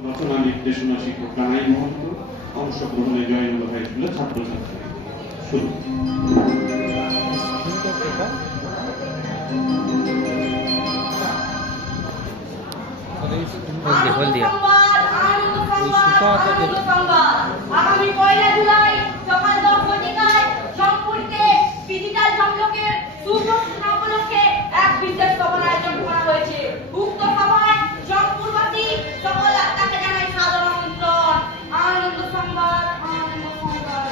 রচনা নির্দেশনা শিক্ষক কানাই মহন্ত, অংশগ্রহণে জয়নুল হাই স্কুলের ছাত্রছাত্রী। শুরু। আগামী 1 জুলাই সকাল 10 ঘটিকায় জমপুরকে ডিজিটাল জমলোকের সুঘোষণা উপলক্ষে এক বিশেষ সভার আয়োজন করা হয়েছে। উক্ত সভায় জমপুরবাসী সকল আত্মাকে জানাই সাদর আমন্ত্রণ। আনন্দ সংবাদ, আনন্দ সংবাদ।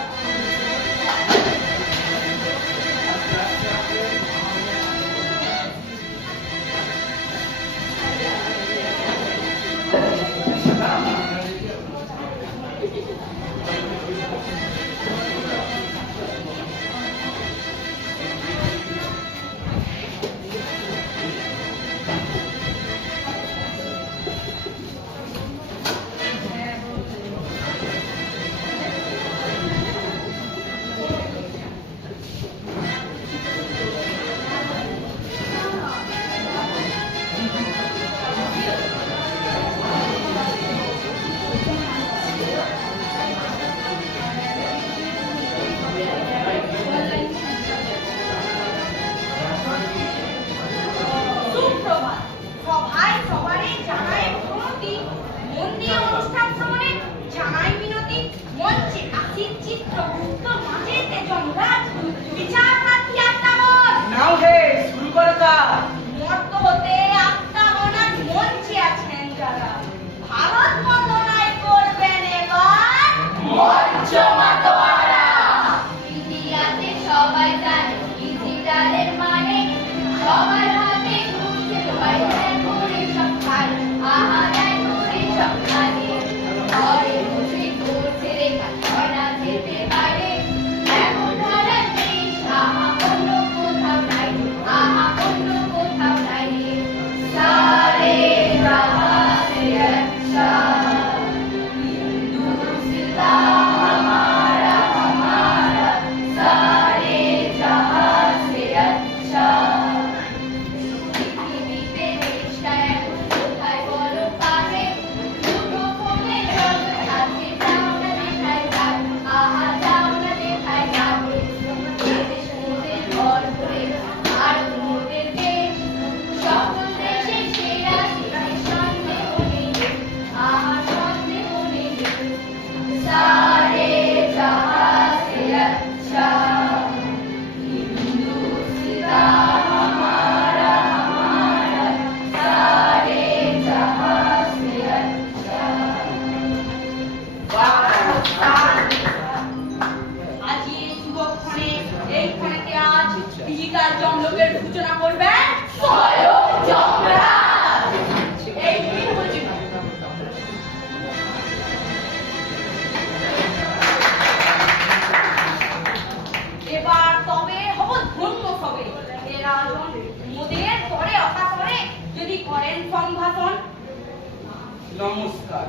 নমস্কার।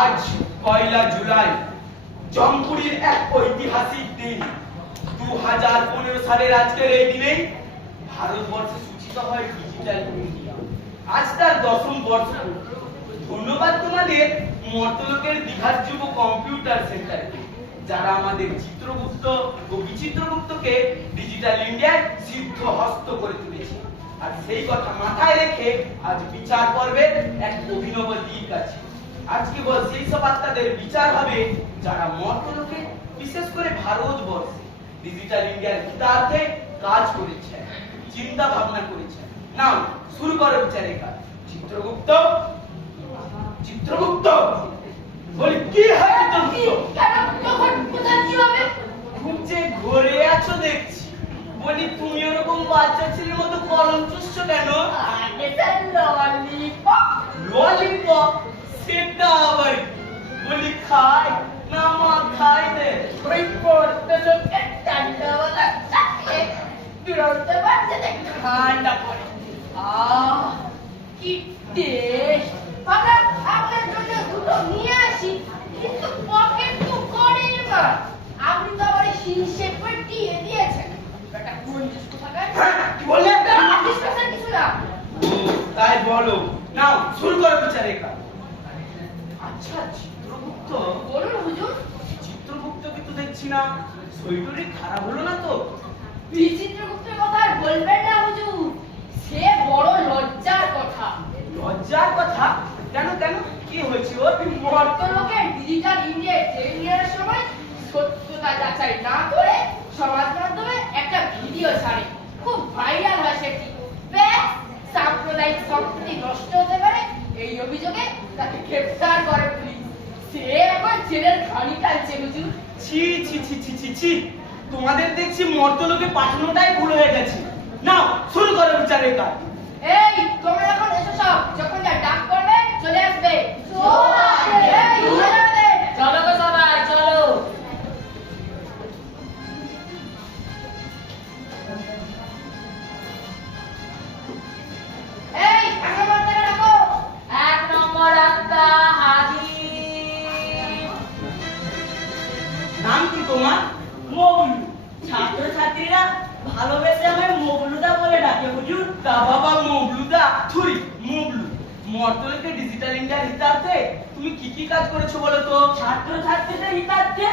আজ 1 জুলাই, জমপুরের এক ঐতিহাসিক দিন। 2015 সালের আজকের এই দিনেই ভারতবর্ষে সূচিত হয় ডিজিটাল ইন্ডিয়া। আজ তার 10ম বর্ষ। ধন্যবাদ তোমাদের মর্তলোকের দীঘার যুব কম্পিউটার সেন্টারকে, যারা আমাদের চিত্রগুপ্ত ও বিচিত্রগুপ্তকে ডিজিটাল ইন্ডিয়ায় সিদ্ধ হস্ত করে তুলেছে। আর সেই কথা মাথায় রেখে আজ বিচার পর্বের এক অভিনব দিক আছে। আজ কেবল সেই সব আত্মাদের বিচার হবে যারা মর্তলোকে, বিশেষ করে ভারতবর্ষে ডিজিটাল ইন্ডিয়ার হিতার্থে কাজ করেছেন, চিন্তা ভাবনা করেছেন। নাও শুরু করো বিচারের কাজ। চিত্রগুপ্ত, চিত্রগুপ্ত বলি কি হয়? খুব যে ঘুরে আছো দেখছি। বলি তুমি ওরকম বাচ্চা ছেলের মতো কলম চুষছ কেন? ললিপপ সেটা আবার বলি খাই না মা খাই দে। ওই পড়তে লোকে ঠান্ডাওয়ালা চাকে দূরতে পারছে না, ঠান্ডা পড়ে। কি টেস্ট! বাবা আপনার জন্য দুটো নিয়ে আসি, কিন্তু পকেট তো করেন না। আপনি তো আবার শীর্ষে পেটিয়ে দিয়েছেন। বেটা কোন জিনিস কোথাকার? কি বললে? কিছু না। তাই বলো। নাও শুরু করো বিচারের কাজ। আচ্ছা, চিত্রগুপ্ত। বলুন হুজুর। চিত্রগুপ্তকে তো দেখছি না, শরীর খারাপ হলো না তো? চিত্রগুপ্তের কথা আর বলবেন না হুজুর, সে বড় লজ্জার কথা। লজ্জার কথা? কেন কেন, কি হয়েছে ওর? মর্তলোকের ডিজিটাল ইন্ডিয়া ট্রেনিংয়ের সময় সত্যতা যাচাই না করে সমাজ মাধ্যমে একটা ভিডিও ছাড়ে, খুব ভাইরাল হয় সেটি। ব্যাস, সাম্প্রদায়িক সম্প্রীতি নষ্ট হতে পারে এই অভিযোগে তাকে গ্রেফতার করে পুলিশ। সে এখন জেলের ঘানি টানছে হুজুর। ছি ছি ছি ছি ছি ছি, তোমাদের দেখছি মর্তলোকে পাঠানোটাই ভুল হয়ে গেছে। নাও শুরু করো বিচারের কাজ। এই তোমরা এখন এসো সব, যখন যা ডাক করবে চলে আসবে। চলো গো সবাই চলো। এই এক নম্বর থেকে ডাকো। এক নম্বর আত্মা হাজির। নাম কি তোমার? মবলু। ছাত্রছাত্রীরা ভালোবেসে আমায় মবলুদা বলে ডাকে হুজুর। তা বাবা মবলুদা থুরি মবলু। মর্তলোকে ডিজিটাল ইন্ডিয়ার হিতার্থে তুমি কি কি কাজ করেছো বলো তো? ছাত্রছাত্রীদের হিতার্থে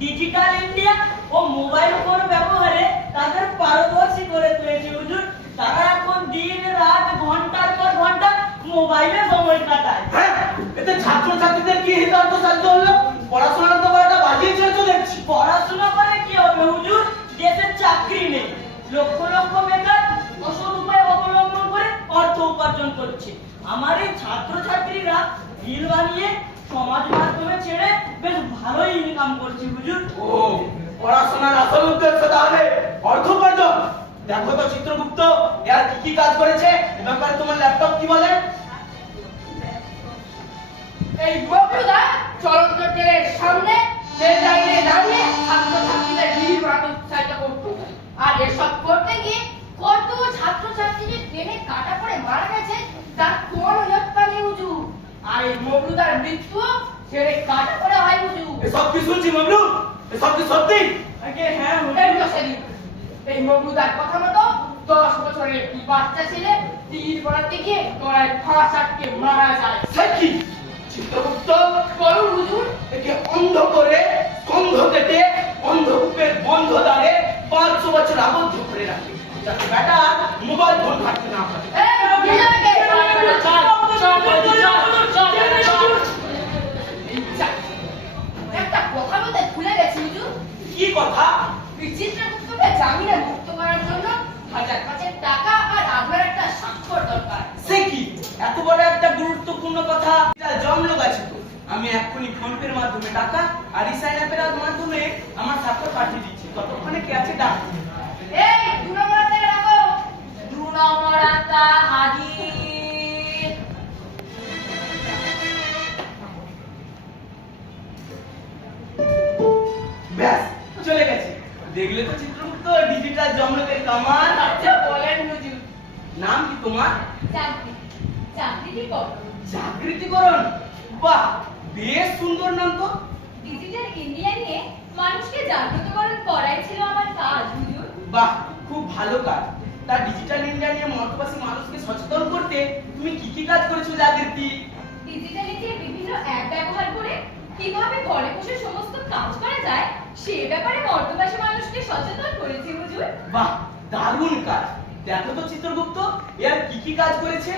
ডিজিটাল ইন্ডিয়া ও মোবাইল ফোন ব্যবহারে তাদের পারদর্শী করে তুলেছে হুজুর। তারা এখন দিন রাত ঘন্টার পর ঘন্টা মোবাইলে সময় কাটায়। হ্যাঁ, এতে ছাত্রছাত্রীদের কি হিতার্থ সাধ্য হলো? পড়াশোনার তো বারোটা বাজিয়েছে তো দেখছি। পড়াশোনা করে কি হবে হুজুর? দেশের চাকরি নেই, লক্ষ লক্ষ বেকার অসৎ উপায় অবলম্বন করে অর্থ উপার্জন করছে। আমার এই ছাত্রছাত্রীরা রিল বানিয়ে সমাজ মাধ্যমে ছেড়ে বেশ ভালোই ইনকাম করছে হুজুর। ও, পড়াশোনার আসল উদ্দেশ্য তাহলে অর্থ উপার্জন। দেখো তো চিত্রগুপ্ত, এর কি কি কাজ করেছে এ ব্যাপারে তোমার ল্যাপটপ কি বলে? এই বকুদা চলন্ত ট্রেনের সামনে ট্রেন লাইনে দাঁড়িয়ে ছাত্রছাত্রীদের ভিড় বাড়াতে উৎসাহিত করত। আর এসব করতে গিয়ে কত ছাত্রছাত্রীদের ট্রেনে কাটা পড়ে মারা গেছে তার কোন হত্যা নেই হুজুর। আর এই মবলুদার মৃত্যু ট্রেনে কাটা পড়ে হয় হুজুর। এসব কি শুনছি মবলু? এসব কি সত্যি? আগে হ্যাঁ এই হুজুর। তো সেদিন এই মবলুদার কথা মতো 10 বছরের একটি বাচ্চা ছেলে তীর পড়াতে গিয়ে গলায় ফাঁস আটকে মারা যায়। সে কি? চিত্রগুপ্ত বলুন হুজুর। একে অন্ধ করে স্কন্ধ কেটে অন্ধকূপের বন্ধ দ্বারে 500 বছর আবদ্ধ করে রাখে, যাতে বেটা মোবাইল ফোন ঘাটতে না পারে। এই রোগীটাকে একটা কথা বলতে ভুলে গেছি হুজুর। কি কথা? চিত্রগুপ্তকে জামিনে মুক্ত করার জন্য 1000 টাকা আর আপনার একটা স্বাক্ষর দরকার। সে কি? এত বড় একটা গুরুত্বপূর্ণ কথা জমলো গেছে তো। আমি এক্ষুনি ফোন পের মাধ্যমে টাকা আর ইসাইন অ্যাপের মাধ্যমে আমার স্বাক্ষর পাঠিয়ে দিচ্ছি। ততক্ষণে কে আছে ডাক। এই 2 নম্বর থেকে রাখো। 2 নম্বর আত্মা হাজির। ব্যাস, চলে গেছে। দেখলে তো চিত্রগুপ্ত, ডিজিটাল জমলোকের কামাল। আচ্ছা বলেন হুজুর। নাম কি তোমার? চাকরিকরণ। জাগৃতিকরণ। বাহ, বেশ সুন্দর নাম তো। ডিজিটাল ইন্ডিয়া নিয়ে মানুষকে জাগ্রতকরণ করাই ছিল আমার কাজ হুজুর। বাহ, খুব ভালো কাজ। তা ডিজিটাল ইন্ডিয়া নিয়ে মর্তবাসী মানুষকে সচেতন করতে তুমি কি কি কাজ করেছো জাগৃতি? ডিজিটাল ইন্ডিয়ার বিভিন্ন অ্যাপ ব্যবহার করে কিভাবে ঘরে বসে সমস্ত কাজ করা যায় সে ব্যাপারে মর্তবাসী মানুষকে সচেতন করেছি হুজুর। বাহ, দারুণ কাজ। দেখো তো চিত্রগুপ্ত, এর কি কি কাজ করেছে?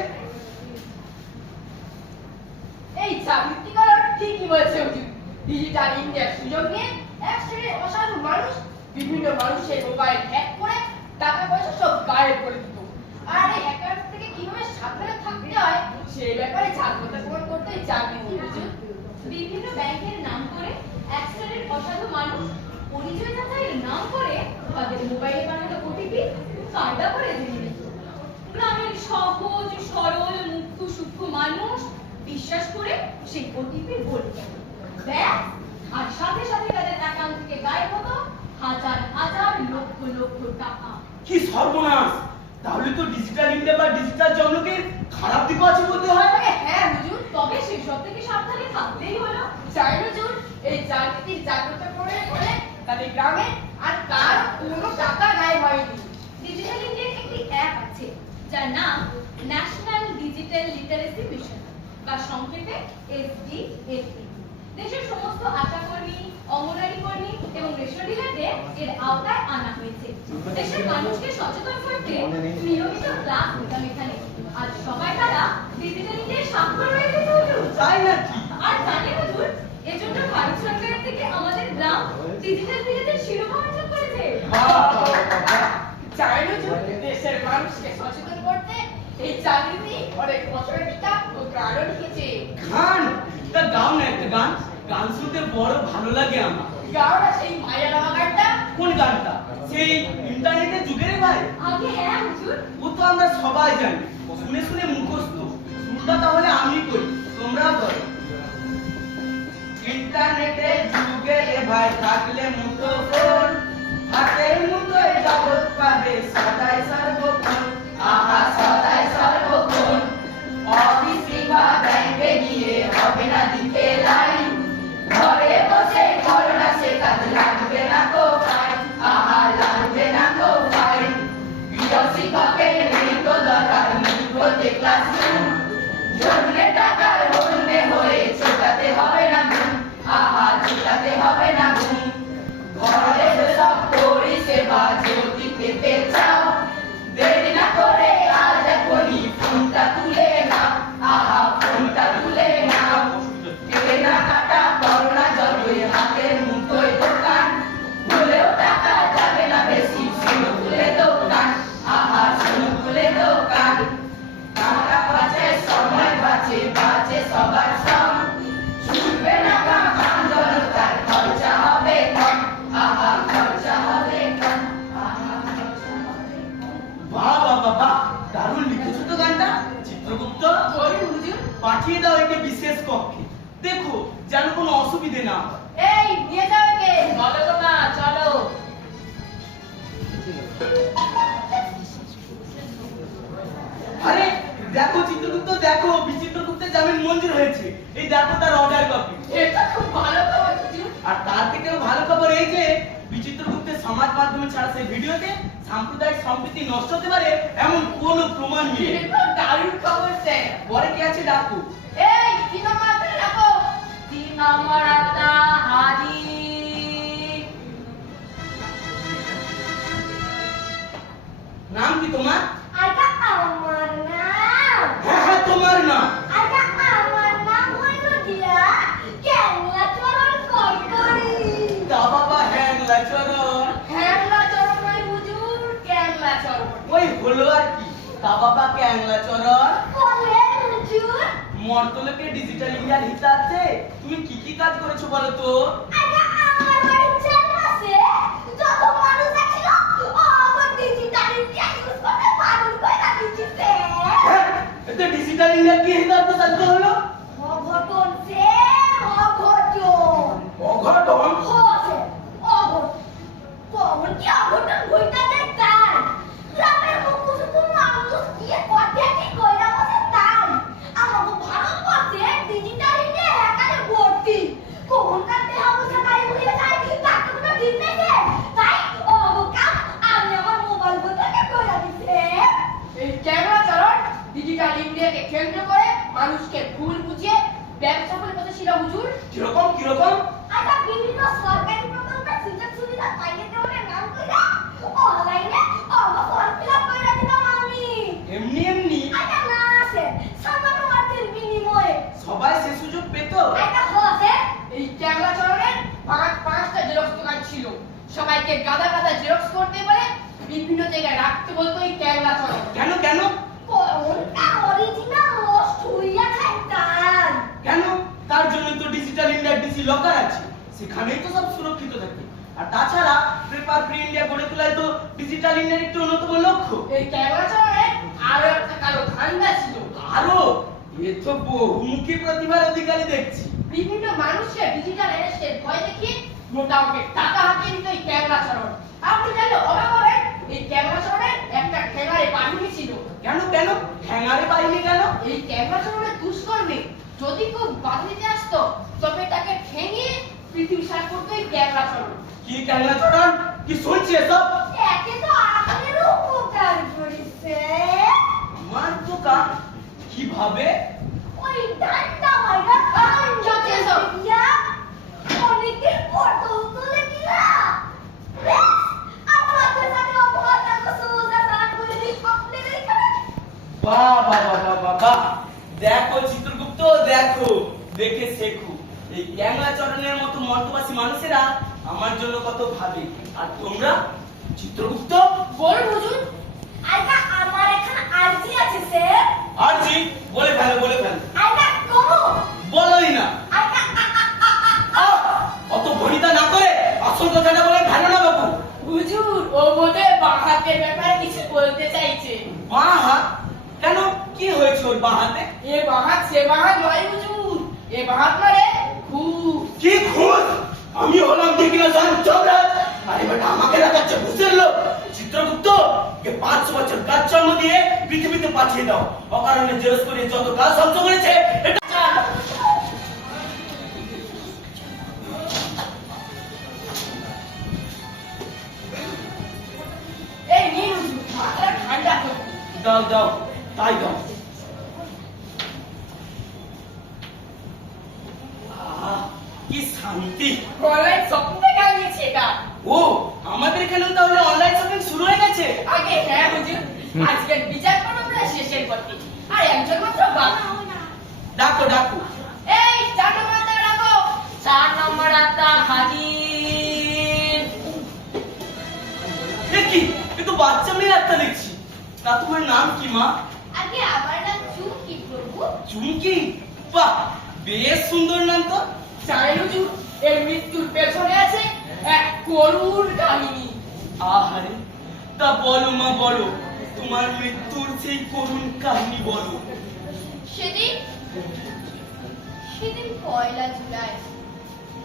এই জাগৃতিকরণ ঠিকই বলেছে হুজুর। ডিজিটাল ইন্ডিয়ার সুযোগ নিয়ে এক শ্রেণীর অসাধু মানুষ বিভিন্ন মানুষের মোবাইল হ্যাক করে টাকা পয়সা সব গায়েব করে দিত। আর এই হ্যাকার থেকে কিভাবে সাবধানে থাকতে হয় সেই ব্যাপারে জাগ্রত করতে জাগৃতি হুজুর। বিভিন্ন ব্যাংকের নাম করে এক শ্রেণীর অসাধু মানুষ পরিচয় যাচাইয়ের নাম করে তাদের মোবাইলে বানানো ওটিপি কায়দা করে জেনে নিত। গ্রামের সহজ সরল মুক্ত সূক্ষ্ম মানুষ বিশ্বাস করে সেই ওটিপি বলতো, ব্যাস, আর সাথে সাথে তাদের অ্যাকাউন্ট থেকে গায়েব হতো হাজার হাজার লক্ষ লক্ষ টাকা। কি সর্বনাশ! তাহলে তো ডিজিটাল ইন্ডিয়া বা ডিজিটাল জমলোকের খারাপ দিকও আছে বলতে হয়। আরে হ্যাঁ হুজুর, তবে সেসব থেকে সাবধানে থাকতেই হলো। চাই হুজুর এই জাগৃতির জাগ্রত করে তাদের গ্রামে আর কার কোনো টাকা গায়েব হয়নি। ডিজিটাল ইন্ডিয়ার একটি অ্যাপ আছে যার নাম ন্যাশনাল ডিজিটাল লিটারেসি মিশন। বা সংক্ষেপে SDSP। দেশের সমস্ত আশাকর্মী, অঙ্গনওয়াড়ি কর্মী এবং রেশন ডিলারদের এর আওতায় আনা হয়েছে। দেশের মানুষকে সচেতন করতে নিয়মিত ক্লাস হতাম এখানে। আজ সবাই তারা ডিজিটাল ইন্ডিয়ায় স্বাক্ষর রয়েছে হুজুর। তাই নাকি? আর জানেন হুজুর, এজন্য ভারত সরকারের থেকে আমাদের গ্রাম ডিজিটাল ভিলেজের শিরোপা অর্জন করেছে। চাইলে যদি দেশের মানুষকে সচেতন করতে এই চাকরিটি অনেক বছরের কিতাব ও গানও লিখেছে। গান? তা গাও না একটা গান, গান শুনতে বড় ভালো লাগে আমার। গাওরা সেই মায়া নামা গানটা। কোন গানটা? সেই ইন্টারনেটের যুগের ভাই? আগে হ্যাঁ হুজুর। ও তো আমরা সবাই জানি, শুনে শুনে মুখস্থ। শুনটা তাহলে আমি করি, তোমরাও করো। ইন্টারনেটের যুগে রে ভাই থাকলে মুঠো ফোন, হাতের মুঠোয় জগৎ পাবে সদাই সর্বক্ষণ। আহা সদাই সর্বক্ষণ। অফিসে বা ব্যাংকে গিয়ে হবে না দিতে লাইন, ঘরে বসে করো না সে কাজ, লাগবে না তো ফাইন। আহা লাগবে না তো ফাইন। প্রিয় শিক্ষকের নেই তো দরকার, মুঠোতে ক্লাসরুম, জন্যে টাকার হন্যে হয়ে ছোটাতে হবে না ঘুম। আহা ছোটাতে হবে না ঘুম। ঘরে সব পরিষেবা যদি পেতে চাও, দেরি না করে আজ এখনই ফোনটা তুলে নাও। আহা ফোনটা তুলে নাও। কেনাকাটা করো না যতই হাতের মুঠোয় দোকান, ভুলেও টাকা যাবে না বেশি, শুনো তুলে দোকান। আহা শুনো তুলে দোকান। টাকা বাঁচে, সময় বাঁচে, বাঁচে সবার শ্রম, ছুটবে না কাম আন্দোলনকার, খরচা হবে কম। আহা খরচা হবে কম। আহা খরচা হবে কম। বাহ বাহ বাহ বাহ, দারুণ লিখেছো তো গানটা। চিত্রগুপ্ত, বলি হুজুর। পাঠিয়ে দাও একে বিশেষ কক্ষে, দেখো যেন কোনো অসুবিধে না হয়। এই নিয়ে যাও একে। চলো তো মা চলো। আরে দেখো চিত্রগুপ্ত, দেখো বিচিত্রগুপ্তের জামিন মঞ্জুর হয়েছে। এই দেখো তার অর্ডার কপি। এটা খুব ভালো খবর হুজুর। আর তার থেকেও ভালো খবর এই যে বিচিত্রগুপ্তের সমাজ মাধ্যমে ছাড়া সেই ভিডিওতে সাম্প্রদায়িক সম্প্রীতি নষ্ট হতে পারে এমন কোনো প্রমাণ নেই। এটা দারুণ খবর স্যার। পরে কি আছে ডাকো। এই 3 নম্বর আত্মা রাখো। 3 নম্বর আত্মা হাজির। নাম কি তোমার? আটা আমার নাম। হ্যাঁ হ্যাঁ তোমার নাম। আটা আমার নাম হইল দিয়া কেমলা চরণ করি। তা বাবা হ্যাংলা চরণ। হ্যাংলা চরণ নয় হুজুর, ক্যাংলা চরণ। ওই হলো আর কি। তা বাবা হ্যাংলা চরণ। বলে হুজুর, মর্তলোকে ডিজিটাল ইন্ডিয়ার হিতার্থে তুমি কি কি কাজ করেছো বলো তো? আটা আমার বাড়ির চারপাশে যত মানুষ আছিল আমার ডিজিটাল ইন্ডিয়া ইউজ করতে পাগল কইরা দিচ্ছে। হ্যাঁ, এতে ডিজিটাল ইন্ডিয়া কি হিতার্থ সাধ্য হলো? অঘটন সে অঘটন। অঘটন? হসে অঘটন। কমন কি অঘটন ঘটতে চান? গ্রামের মুখুসুকু মানুষ গিয়ে কথা কি কইরা বসে তাই। আমাকে ভারতবর্ষে ডিজিটাল ইন্ডিয়া হ্যাকারে ভর্তি। কমন কাটতে হবে সবাই ভুলে যায়, তাকে কোনো ঠিক নেই যে। তাই অবকাম আমি আমার মোবাইল বদলে কইরা দিছে। এই ক্যাংলা চরণ ডিজিটাল ইন্ডিয়াকে কেন্দ্র করে মানুষকে ভুল বুঝিয়ে ব্যবসা করে বসেছিল হুজুর। কিরকম কিরকম? আটা বিভিন্ন সরকারি প্রকল্পের সুযোগ সুবিধা পাইয়ে দেওয়ার নাম কইরা অনলাইনে ফর্ম ফিল আপ কইরা দিলাম আমি। এমনি এমনি আটা না আছে সামান্য অর্থের বিনিময়ে। সবাই সে সুযোগ পেত? আটা হসে এই ক্যাংলা চরণের 5টা জেরক্স দোকান ছিল। সবাইকে গাদা গাদা জেরক্স করতে বলে বিভিন্ন জায়গায় রাখতে বলতো এই ক্যাংলা চরণ। কেন কেন? কোনটা অরিজিনাল নষ্ট হইয়া খাইতাম। কেন? তার জন্য তো ডিজিটাল ইন্ডিয়া ডিসি লকার আছে, সেখানেই তো সব সুরক্ষিত থাকে। আর তাছাড়া পেপার ফ্রি ইন্ডিয়া গড়ে তোলাই তো ডিজিটাল ইন্ডিয়ার একটি অন্যতম লক্ষ্য। এই ক্যাংলা চরণে আরো একটা কালো ধান্দা ছিল। আরো এ তো বহুমুখী প্রতিভার অধিকারী দেখছি। বিভিন্ন মানুষকে ডিজিটাল অ্যারেস্টের ভয় দেখিয়ে মোটা অঙ্কের টাকা হাতিয়ে দিত এই ক্যাংলা চরণ। আপনি জানলে অবাক হবেন, এই ক্যাংলা চরণের একটা ঠেঙারে বাহিনী ছিল। কেন কেন? হ্যাঙ্গারে পাইনি কেন? এই ক্যাংলা চরণের দুষ্কর্মে যদি কেউ বাধা দিতে আসতো তবে তাকে ঠেঙিয়ে পৃথিবী সার করতো এই ক্যাংলা চরণ। কি ক্যাংলা চরণ? কি শুনছি এসব? একে তো আপনার উপকার করেছে। আমার দোকান কিভাবে? ওই ঠান্ডা মাইরা যত এসো অনেকের ফটো তুলে দিলা আপনাদের সাথে অবহার সুবিধা দান করে দিই আপনাদের এখানে বাহ বাহ বাহ বাহ বাহ, দেখো চিত্রগুপ্ত, দেখো, দেখে শেখো। এই ক্যাংলা চরণের মতো মর্তবাসী মানুষেরা আমার জন্য কত ভাবে, আর তোমরা চিত্রগুপ্ত বল হুজুর আইটা আমার এখানে আরজি আছে স্যার আর জি বলে ফেলো, বলে ফেলো। আইটা কমো বলোই না। আইটা আহ, অত ভনিতা না করে আসল কথাটা বলে ফেলো না বাবু। হুজুর ও বোধহয় বাঁ হাতের ব্যাপারে কিছু বলতে চাইছে। বাঁ হাত? কেন, কি হয়েছে ওর বাঁ হাতে? এ বাঁ হাত সে বাঁ হাত নয় হুজুর, এ বাঁ হাত মানে খুব কি খুঁজ? আমি হলাম দেখিনা চন্দ্রাজ, আরে বেটা আমাকে লাগাচ্ছে বুঝতে লোক। চিত্রগুপ্ত কে 500 বছর কাজ জন্ম দিয়ে পৃথিবীতে পাঠিয়ে দাও। অকারণে জেরস করে যত কাজ ধ্বংস করেছে এটা এই নিন হুজুর, মাথা ঠান্ডা করুন। দাও দাও, তাই দাও। আহ, কি শান্তি। অনলাইন শপিং থেকে আনিয়েছি এটা। ও, আমাদের এখানেও তাহলে অনলাইন শপিং শুরু হয়ে গেছে। আগে হ্যাঁ হুজুর, আজকের বিচার পর্বটা শেষের পথে আর একজন মাত্র বাকি। ডাকো ডাকো। এই 4 নম্বর আত্মা ডাকো। 4 নম্বর আত্মা হাজির। এ কি, এ তো বাচ্চা মেয়ের একটা দেখছি। তা তোমার নাম কি মা? আগে আমার নাম চুমকি প্রভু চুমকি? বাহ, বেশ সুন্দর নাম তো। জানেন হুজুর, এর মৃত্যুর পেছনে আছে এক করুণ কাহিনী। আহারে, তা বলো মা বলো, তোমার মৃত্যুর সেই করুণ কাহিনী বলো। সেদিন পয়লা জুলাই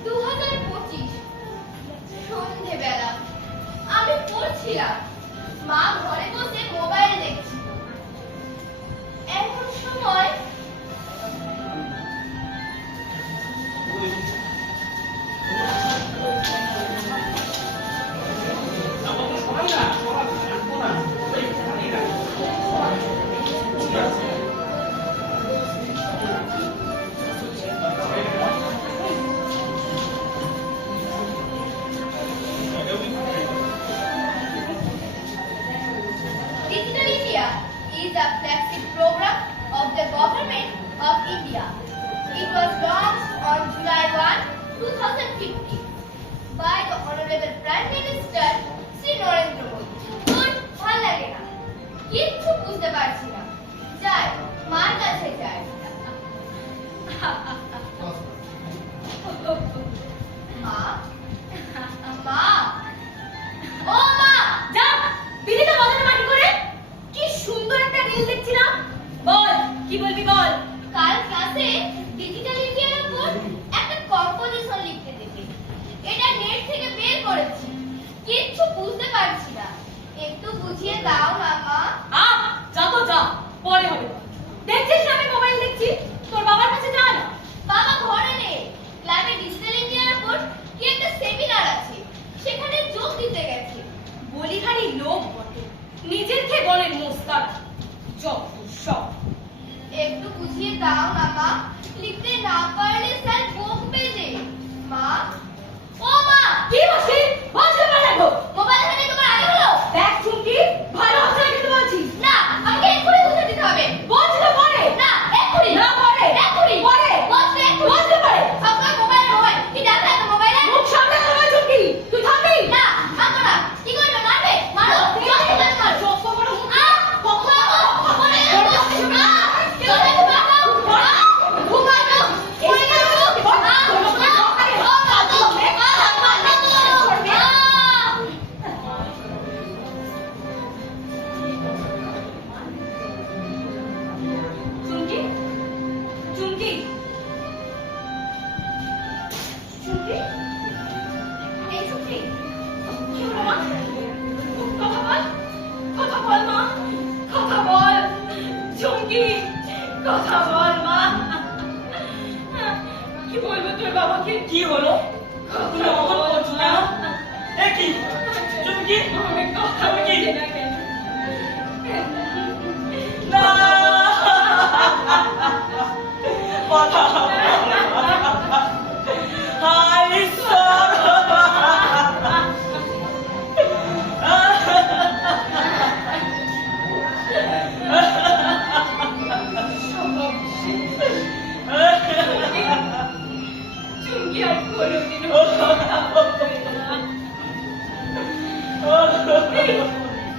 2025 সন্ধেবেলা আমি পড়ছিলাম, মা ঘরে বসে মোবাইল দেখছিল। এমন সময় Digital India is a flagship program of the Government of India. It was launched on July 1, 2015 by the Honorable Prime Minister Sri Narendra Modi. Good, ভাল লাগে না, কিচ্ছু বুঝতে পারছি না, যাই মার কাছে যাই। মা মা ও মা যা দিদিটা বাজারে মাটি করে কি সুন্দর একটা রিল দেখছিলাম। বল কি বলবি বল। কাল ক্লাসে ডিজিটাল ইন্ডিয়ার উপর একটা কম্পোজিশন লিখতে দেখি, এটা নেট থেকে বের করেছি, কিচ্ছু বুঝতে পারছি না, একটু বুঝিয়ে দাও না মা। যা তো যা, পরে হবে। দেখছিস না আমি মোবাইল দেখছি, তোর বাবার কাছে যা না। বাবা ঘরে নেই, ক্লাবে ডিজিটাল ইন্ডিয়ার উপর কি একটা সেমিনার আছে, সেখানে যোগ দিতে গেছে। বলিহারি লোক বটে, নিজের খেয়ে বলেন মোস্তার যত সব। একটু বুঝিয়ে দাও না মা, লিখতে না পারলে স্যার বকবে যে। মা ও মা কি বসে বসে পারে গো। মোবাইল হাতে তোমার আগে হলো। দেখ চুমকি, ভালো হচ্ছে না কিন্তু বলছি। না আমাকে এক্ষুনি বুঝে দিতে হবে। বলছি না পরে। না এক্ষুনি না পরে। এক্ষুনি পরে। বলছি এক্ষুনি বলতে পারে। সবসময় মোবাইল কি ডাটা এত মোবাইলে? মুখ সামনে ধরে চুমকি, তুই থাকবি না থাকো না, কি করবে মারবে? মারো জোরে জোরে মারো। চোখ করে মুখ কখনো কখনো কেউ দেখো মারো ঘুমানো ওই চুমকি, চুমকি, চুমকি, এই চুমকি, কি হলো মা? কথা বল মা, কথা বল। চুমকি, কথা বল মা। কি বলবো তোর বাবাকে? কি হলো? কথা অমল বল করছো মা। না? এ কি, চুমকি? আমি কথা চুমকি? বলছি না কেন? না! কথা হায় ঈশ্বর চুমকি আর কোনোদিনও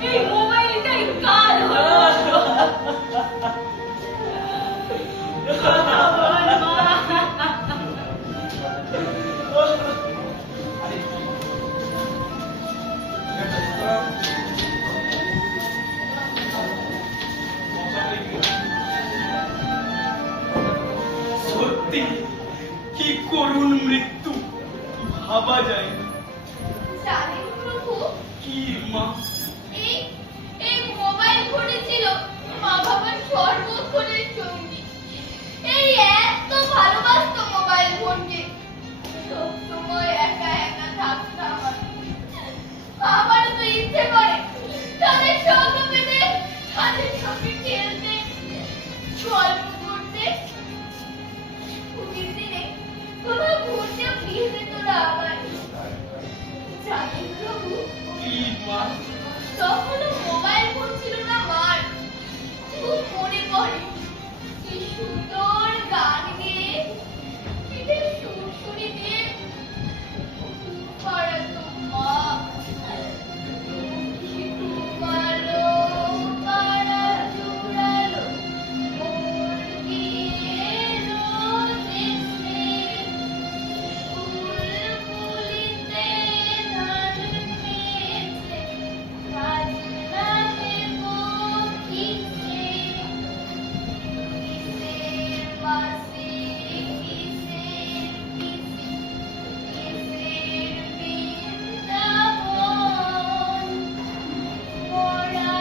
এই মোবাইলটাই কাল হলো কথা বল মা। সত্যি কি করুণ মৃত্যু, ভাবা যায় না। জানেন প্রভু, কি মা? এই এই মোবাইল ফোনে ছিল মা বাবার সর্বক্ষণের সঙ্গী। এই এত ভালোবাসতো মোবাইল ফোনকে, সবসময় একা একা থাকতাম। আমার তো ইচ্ছে করে তাদের সঙ্গ পেতে, তাদের সঙ্গে খেলতে, গল্প করতে। ছুটির দিনে কোথাও ঘুরতে নিয়ে যেত না আমার। জানেন প্রভু, কি মা? তখনও মোবাইল ফোন ছিল না মার। খুব মনে পড়ে কি সুন্দর গান গেয়ে পিঠে সুরসুরি দিয়ে ঘুম পাড়াতো মা। কি ঘুমালো পাড়া জুড়ালো মোর গিয়ে রোজ এসে ফুলগুলিতে ধান পেয়েছে রাজরাতে পক্ষীছে কিসের মাসে কিসের পিসি কিসের বৃন্দাবন মোরা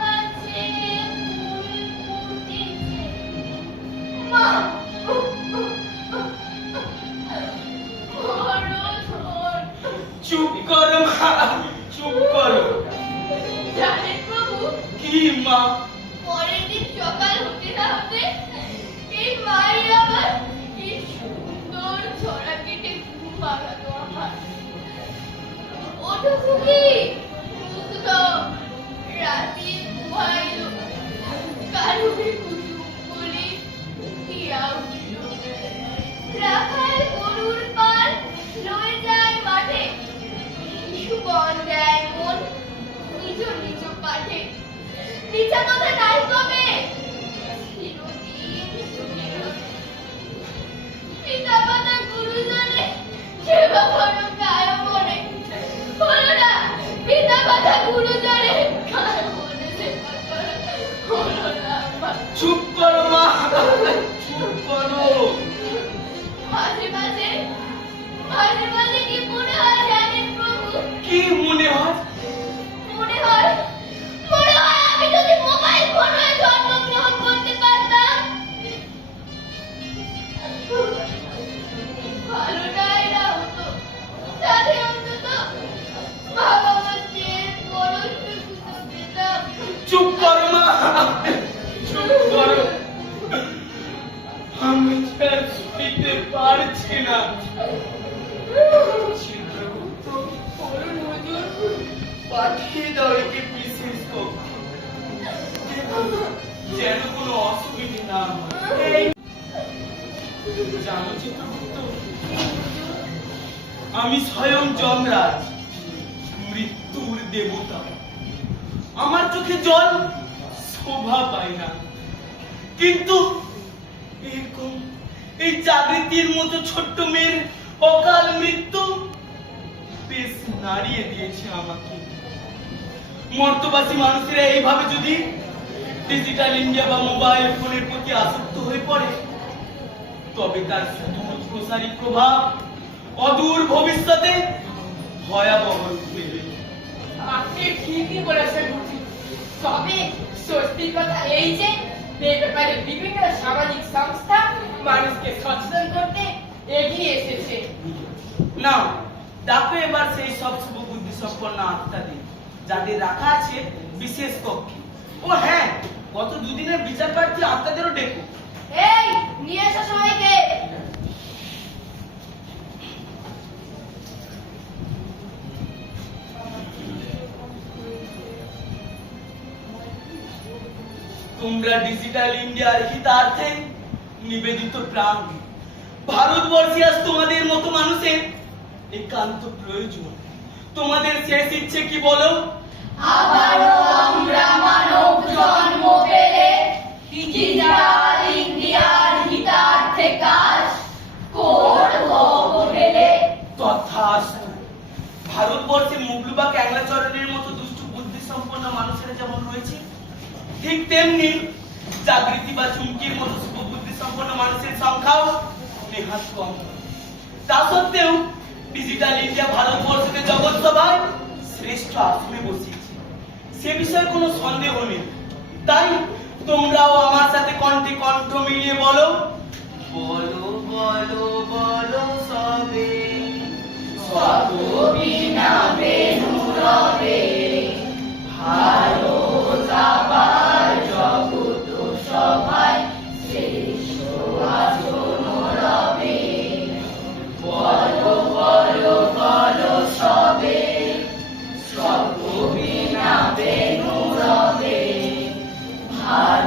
গাছে ফুল ফুটেছে মা চুপ করো মা, চুপ করো। জানেন প্রভু, কি মা? পরের দিন সকাল হতে না হতে এই মাই আবার কি সুন্দর ছড়া কেটে ঘুম ভাঙাতো আমার। ওঠো খুকি, মুখ দাও, রাতে ঘুমাইলো, কালুকে কুসুম বলি দিয়া উঠিল। রাখাল গরুর পাল লয়ে যায় মাঠে, শিশু বন দেয় মন নিজ নিজ পাঠে। নিচা কথা নাই কবে চিরদিন চিরদিন। পিতা মাতা গুরুজনে সেবা করো কায় মনে, বলো না পিতা মাতা গুরুজনে কায় মনে সেবা করো, বলো না আমার। চুপ করো মা, চুপ করো। মাঝে মাঝে মাঝে মাঝে কি মনে হয় জানেন প্রভু? কি মনে হয়? মনে হয় আমি যদি মোবাইল ফোন হয়ে জন্মগ্রহণ করতে পারতাম। ভালো নাই না হতো, তাহলে অন্তত বাবা মার চেয়ে বড় সুখ পেতাম। চুপ করো মা, চুপ করো। আমি আর শুইতে পারছি না। চিত্রগুপ্ত, বলুন হুজুর। পাঠিয়ে দাও একে বিশেষ কক্ষে, যেন কোনো অসুবিধে না হয়। জানো চিত্রগুপ্ত, আমি স্বয়ং যমরাজ, মৃত্যুর দেবতা। আমার চোখে জল শোভা পায় না, কিন্তু এরকম এই জাগৃতির মতো ছোট্ট মেয়ের অকাল মৃত্যু বেশ নাড়িয়ে দিয়েছে আমাকে। মর্তবাসী মানুষেরা এইভাবে যদি ডিজিটাল ইন্ডিয়া বা মোবাইল ফোনের প্রতি আসক্ত হয়ে পড়ে, তবে তার প্রসারী প্রভাব অদূর ভবিষ্যতে ভয়াবহ রূপ নেবে। আপনি ঠিকই বলেছেন বুঝি। তবে স্বস্তির কথা এই যে এই ব্যাপারে বিভিন্ন সামাজিক সংস্থা মানুষকে সচেতন করতে এগিয়ে এসেছে। না, ডাকো এবার সেই সব শুভ বুদ্ধি সম্পন্ন আত্মাদের, যাদের রাখা আছে বিশেষ কক্ষে। ও হ্যাঁ, গত দুদিনের বিচার প্রার্থী আত্মাদেরও ডেকো। এই নিয়ে এসো সবাইকে। তোমরা ডিজিটাল ইন্ডিয়ার হিতার্থে নিবেদিত প্রাণ। ভারতবর্ষে আজ তোমাদের মতো মানুষের একান্ত প্রয়োজন। তোমাদের শেষ ইচ্ছে কি বলো? আবারও আমরা মানব জন্ম পেলে ডিজিটাল ইন্ডিয়ার হিতার্থে কাজ করব বলে। তথাস্তু। ভারতবর্ষে মুগলু বা ক্যাংলাচরণের মতো দুষ্ট বুদ্ধি সম্পন্ন মানুষেরা যেমন রয়েছে, ঠিক তেমনি জাগৃতি বা চুমকির মতো শুভবুদ্ধি সম্পন্ন মানুষের সংখ্যাও নেহাত কম। তা সত্ত্বেও ডিজিটাল ইন্ডিয়া ভারতবর্ষকে জগৎ সভায় শ্রেষ্ঠ আসনে বসিয়েছে, সে বিষয়ে কোনো সন্দেহ নেই। তাই তোমরাও আমার সাথে কণ্ঠে কণ্ঠ মিলিয়ে বলো, বলো বলো বলো সবে, বিনা বেনু রবে, ভারত আবার জগৎ সভায় শ্রেষ্ঠ আসন রবে। বলো বলো বলো সবে, বিনা বেনু রবে, ভারত